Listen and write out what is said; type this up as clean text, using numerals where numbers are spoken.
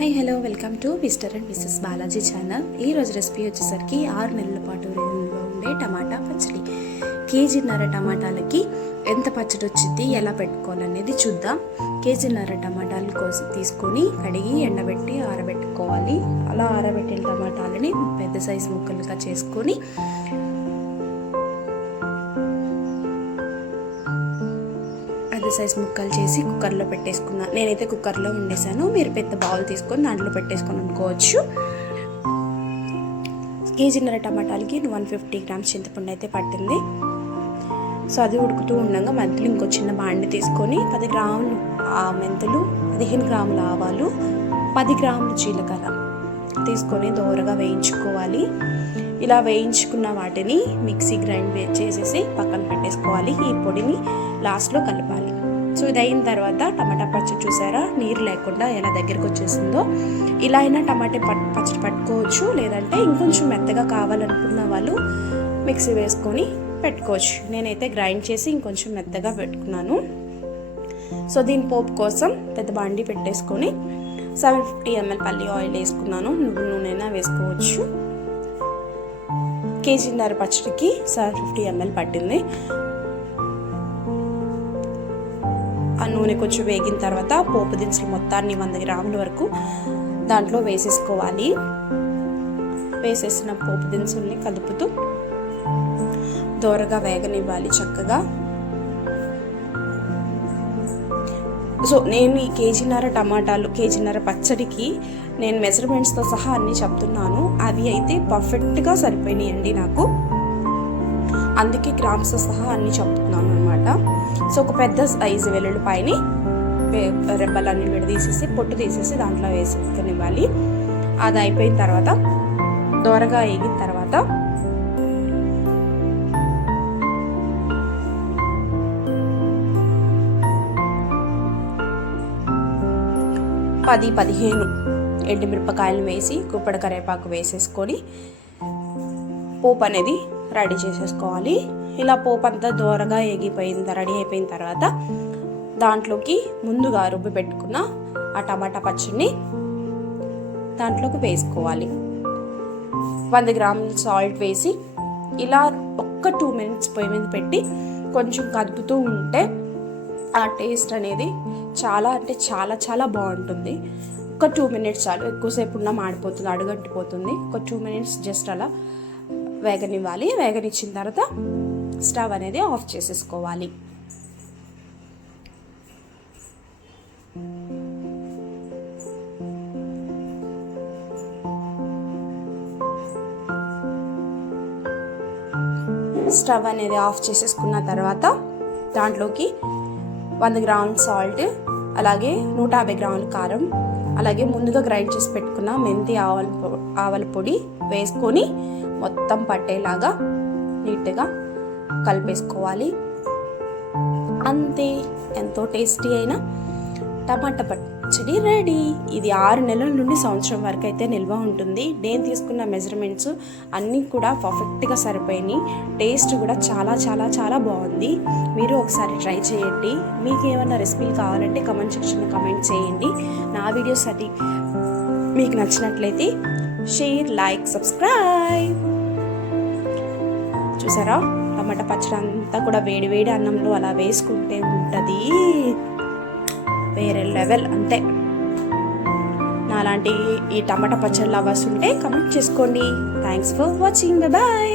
Hi hello welcome to mister and missus Balaji channel. ఈరోజు recipe వచ్చేసరికి 6 నెలల పాటు నిల్వ ఉండే టమాటా పచ్చడి. కేజీన్నర టమాటాలకి ఎంత పచ్చడి వచ్చింది, ఎలా పెట్టుకోవాలనేది చూద్దాం. కేజీన్నర టమాటాలు కోసం తీసుకొని కడిగి ఎండబెట్టి ఆరబెట్టుకోవాలి. అలా ఆరబెట్టిన టమాటాలని పెద్ద సైజు ముక్కలుగా చేసుకొని సైజ్ ముక్కలు చేసి కుక్కర్లో పెట్టేసుకున్నాను. నేనైతే కుక్కర్లో వండేసాను. మీరు పెద్ద బౌల్ తీసుకొని దాంట్లో పెట్టేసుకొని వండుకోవచ్చు. కేజీన్నర టమాటాలకి 150 గ్రామ్స్ చింతపండు అయితే పట్టింది. సో అది ఉడుకుతూ ఉండగా మధ్యలో ఇంకో చిన్న బాండి తీసుకొని 10 గ్రాములు మెంతులు, 15 గ్రాముల ఆవాలు, 10 గ్రాములు జీలకర్ర తీసుకొని దోరగా వేయించుకోవాలి. ఇలా వేయించుకున్న వాటిని మిక్సీ గ్రైండ్ చేసేసి పక్కన పెట్టేసుకోవాలి. ఈ పొడిని లాస్ట్లో కలపాలి. సో ఇది అయిన తర్వాత టమాటా పచ్చడి చూసారా, నీరు లేకుండా ఎలా దగ్గరకు వచ్చేసిందో. ఇలా అయినా టమాటా పచ్చడి పట్టుకోవచ్చు, లేదంటే ఇంకొంచెం మెత్తగా కావాలనుకున్న వాళ్ళు మిక్సీ వేసుకొని పెట్టుకోవచ్చు. నేనైతే గ్రైండ్ చేసి ఇంకొంచెం మెత్తగా పెట్టుకున్నాను. సో దీని పోపు కోసం పెద్ద బాండి పెట్టేసుకొని 750 ml పల్లి ఆయిల్ వేసుకున్నాను. నువ్వుల నూనె వేసుకోవచ్చు. కేజీన్నర పచ్చడికి 750 ml పట్టింది. ఆ నూనె కొంచెం వేగిన తర్వాత పోపు దినుసులు మొత్తాన్ని 100 గ్రాముల వరకు దాంట్లో వేసేసుకోవాలి. వేసేసిన పోపు దినుసుల్ని కలుపుతూ దోరగా వేగనివ్వాలి చక్కగా. సో నేను ఈ కేజీన్నర పచ్చడికి నేను మెజర్మెంట్స్తో సహా అన్నీ చెప్తున్నాను. అవి అయితే పర్ఫెక్ట్గా సరిపోయినాయండి నాకు. అందుకే గ్రామ్స్తో సహా అన్నీ చెప్తున్నాను అనమాట. సో ఒక పెద్ద సైజు వెల్లుల్లిపాయని రెబ్బలన్నీ విడదీసేసి పొట్టు తీసేసి దాంట్లో వేసుకునివ్వాలి. అది అయిపోయిన తర్వాత దోరగా వేగిన తర్వాత 10-15 ఎండుమిరపకాయలు వేసి గుప్పడ కరివేపాకు వేసేసుకొని పోపు అనేది రెడీ చేసేసుకోవాలి. ఇలా పోపు అంతా దోరగా రెడీ అయిపోయిన తర్వాత దాంట్లోకి ముందుగా రుబ్బి పెట్టుకున్న ఆ టమాటా పచ్చడిని దాంట్లోకి వేసుకోవాలి. 100 గ్రాముల సాల్ట్ వేసి ఇలా ఒక్క 2 మినిట్స్ పొయ్యి మీద పెట్టి కొంచెం కదుపుతూ ఉంటే ఆ టేస్ట్ అనేది చాలా అంటే చాలా చాలా బాగుంటుంది. ఒక 2 మినిట్స్ చాలు, ఎక్కువసేపు ఉన్నా మాడిపోతుంది, అడుగంటిపోతుంది. ఒక 2 మినిట్స్ జస్ట్ అలా వేగనివ్వాలి. వేగనిచ్చిన తర్వాత స్టవ్ అనేది ఆఫ్ చేసేసుకోవాలి. స్టవ్ అనేది ఆఫ్ చేసేసుకున్న తర్వాత దాంట్లోకి 100 గ్రాముల సాల్ట్, అలాగే 150 గ్రాముల కారం, అలాగే ముందుగా గ్రైండ్ చేసి పెట్టుకున్న మెంతి ఆవల పొడి వేసుకొని మొత్తం పట్టేలాగా నీట్గా కలిపేసుకోవాలి. అంతే, ఎంతో టేస్టీ అయిన టమాటా పచ్చడి రెడీ. ఇది 6 నెలల నుండి సంవత్సరం వరకు అయితే నిల్వ ఉంటుంది. నేను తీసుకున్న మెజర్మెంట్స్ అన్నీ కూడా పర్ఫెక్ట్గా సరిపోయినాయి. టేస్ట్ కూడా చాలా చాలా చాలా బాగుంది. మీరు ఒకసారి ట్రై చేయండి. మీకు ఏమైనా రెసిపీలు కావాలంటే కమెంట్ సెక్షన్లో కమెంట్ చేయండి. నా వీడియోస్ అది మీకు నచ్చినట్లయితే షేర్, లైక్, సబ్స్క్రైబ్. చూసారా, టమాటా పచ్చడి అంతా కూడా వేడి వేడి అన్నంలో అలా వేసుకుంటే ఉంటుంది వేరే లెవెల్. అంతే, నాలాంటి ఈ టమాటా పచ్చడి లవర్స్ ఉంటే కమెంట్ చేసుకోండి. Thanks for watching. బాయ్.